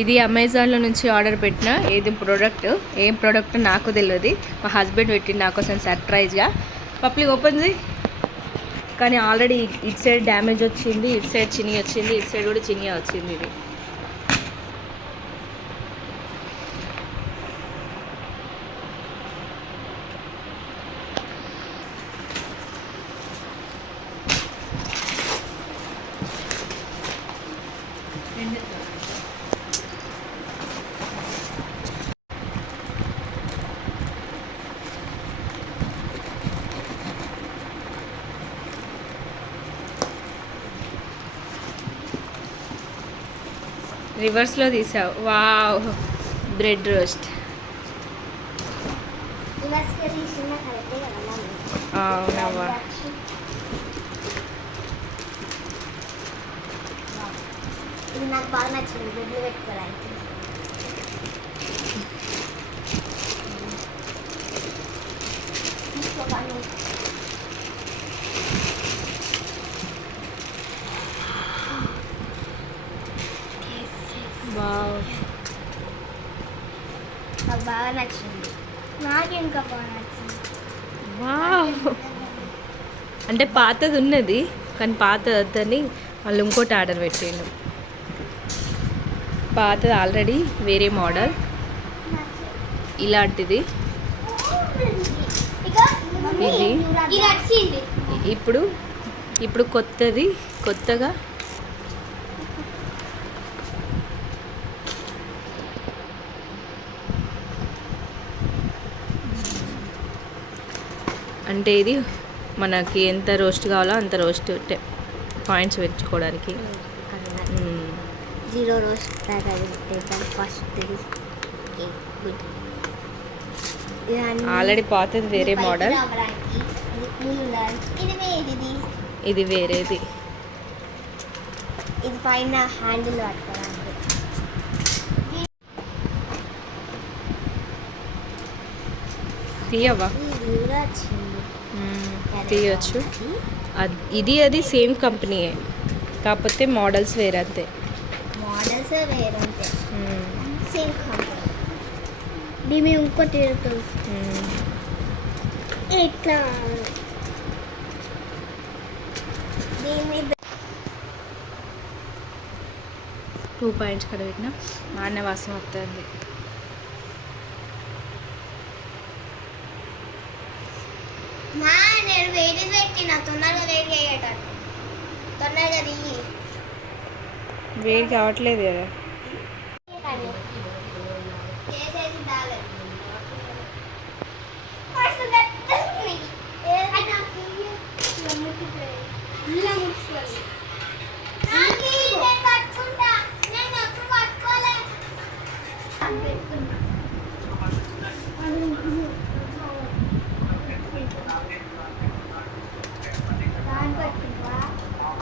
ఇది అమెజాన్లో నుంచి ఆర్డర్ పెట్టిన ప్రోడక్ట్ ఏం ప్రోడక్ట్ నాకు తెలియదు. మా హస్బెండ్ పెట్టింది నా కోసం సర్ప్రైజ్గా. పబ్లిక్ ఓపెన్ చేయి. కానీ ఆల్రెడీ ఇటు సైడ్ డ్యామేజ్ వచ్చింది, ఇటు సైడ్ చిని వచ్చింది, ఇటు సైడ్ కూడా చినియా వచ్చింది. ఇది రివర్స్లో తీసావు. Wow, bread roast. అవునవ్వా. ఇది నాకు బాగా నచ్చింది, గుడ్లు పెట్టుకోవడానికి. వావ్, నాకు బాగా నచ్చింది. నాకు ఇంకా బాగా నచ్చింది. వావ్. అంటే పాతది ఉన్నది కానీ పాతది వద్దని వాళ్ళు ఇంకోటి ఆర్డర్ పెట్టిండు. పాతది ఆల్రెడీ వేరే మోడల్ ఇలాంటిది. ఇది ఇప్పుడు కొత్తగా అంటే ఇది మనకి ఎంత రోస్ట్ కావాలో అంత రోస్ట్ పాయింట్స్ పెంచుకోవడానికి. 0 రోస్ట్ ఫస్ట్. ఆల్రెడీ పాతది వేరే మోడల్, ఇది వేరేది. ఇది పైన హ్యాండిల్ పట్టుకోవడానికి. తీయవా? తీయచ్చు. అది సేమ్ కంపెనీయే, కాకపోతే మోడల్స్ వేరే. అంతే, మోడల్స్ వేరే అంతే. Same company. దీని ఇంకో తిరుగుతుంది ఇట్లా. దీన్ని 2 పాయింట్స్ కడ పెట్టిన నాన్న వాసన వస్తుంది. నేను వేడి పెట్టిన తొందరగా వేడి చేయటట్టు. తొందరగా దిగి. వేడి కావట్లేదు కదా.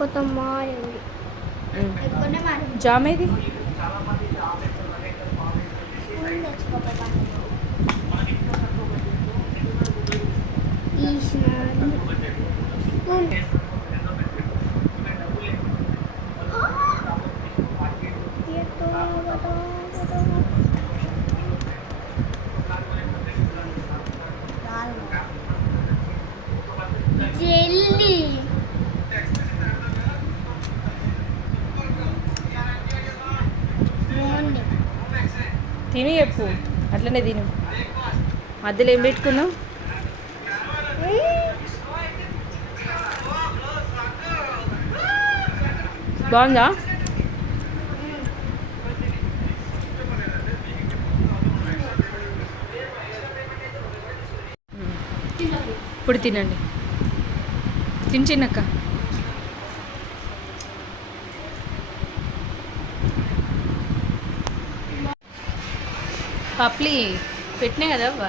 కొత్త మారింది. జామ్ ఏది? జెల్లీ. తిని చెప్పు, అట్లనే తిను. మధ్యలో ఏం పెట్టుకున్నావు? బాగుందా? ఇప్పుడు తినండి. తినక పప్లి పెట్టినా కదా అవ్వ.